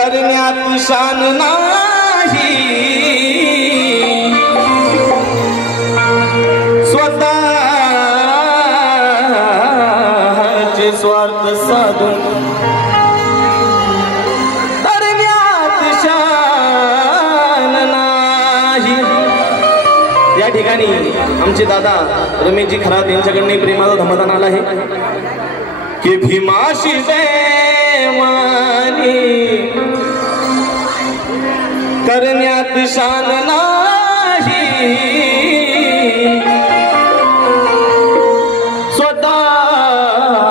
करण्यात शान नाही, स्वतःचे स्वार्थ साधून करण्यात शान नाही। या ठिकाणी आमचे दादा रमेशजी खरात यांच्याकडून प्रेमाचा धमदान आला आहे की भीमाशी बेमानी करण्यात शान नाही,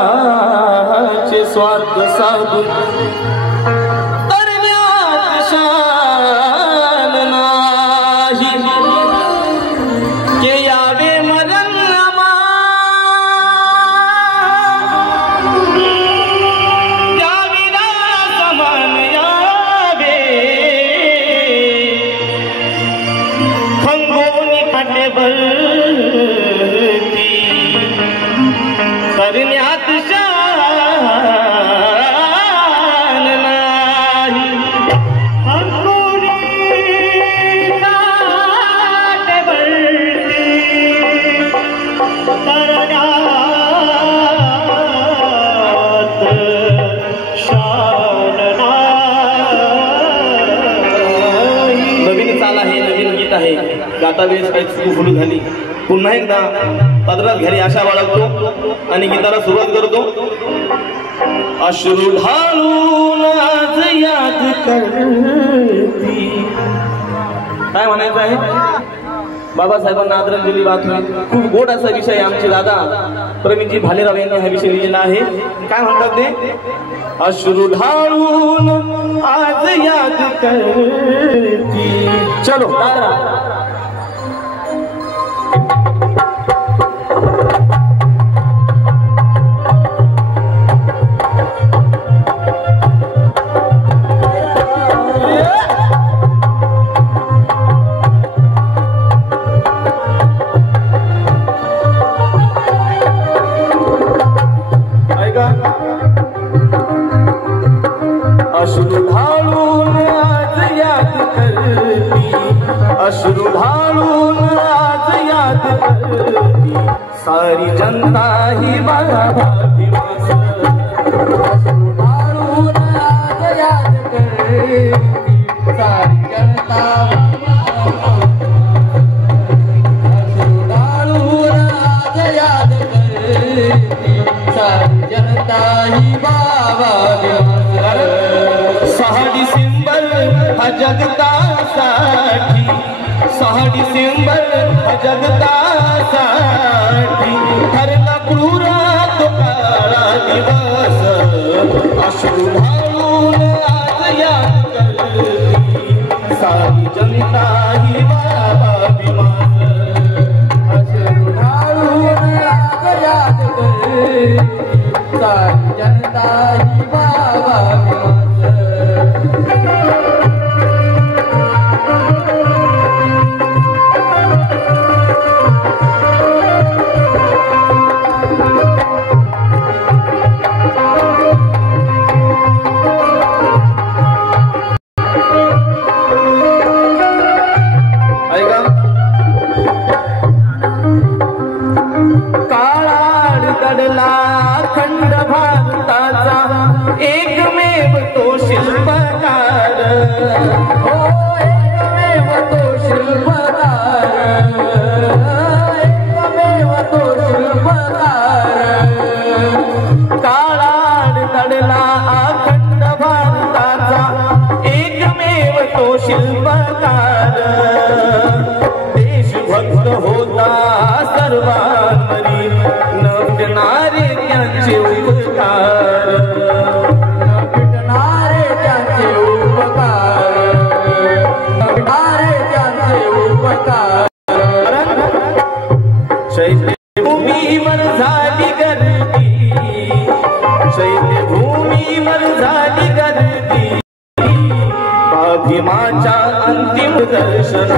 स्वतःचे स्वार्थ साधून करण्यात शान नाही। के यावे मरण त्याविना समान यावे, खंगोनी फाटे भरती करण्यात शान नाही। खंगोनी फाटे भरती करण्यात शान नाही। नवीन चाल आहे, नवीन गीत आहे, गाता वेळेस काही चूक फुलू झाली पुन्हा एकदा पदरात घरी आशा बाळगतो आणि गीताला सुरुवात करतो। अश्रू ढाळून आज याद करती, काय म्हणायचं आहे? बाबासाहेबांना आदरांजली वाहतोय। खूप गोड असा विषय आमचे दादा प्रवीणजी भालेराव यांनी हा विषय लिहिलेला आहे। काय म्हणतात ते? अश्रू ढाळून आज याद करती। चलो दादा अश्रू ढाळून आज याद करती, अश्रू ढाळून आज याद करती सारी जनता ही बाबा भीमास। अश्रू ढाळून आज याद करती सारी जनता, अश्रू ढाळून आज याद करती सारी जनता ही बाबा भीमास। 6 डिसेंबर हा जगतासाठी, 6 डिसेंबर हा जगतासाठी ठरला क्रूर तो काळा दिवस। अश्रू ढाळून आज याद करती सारी जनता ही बाबा भीमास। अश्रू ढाळून आज याद करती सारी जनता ही बाबा भीमास। काळाड दडला अखंड भारताचा एकमेव तो शिल्पकार, हो एकमेव तो शिल्पकार, एकमेव तो शिल्पकार। काळाड दडला अखंड भारताचा एकमेव तो शिल्पकार, देशभक्त होता सर्वांवरी न मिटणारे त्यांचे उपकार, न मिटणारे त्यांचे उपकार, न मिटणारे त्यांचे उपकार। चैत्यभूमीवर झाली गर्दी, चैत्यभूमीवर झाली गर्दी भीमाच्या अंतिम दर्शना।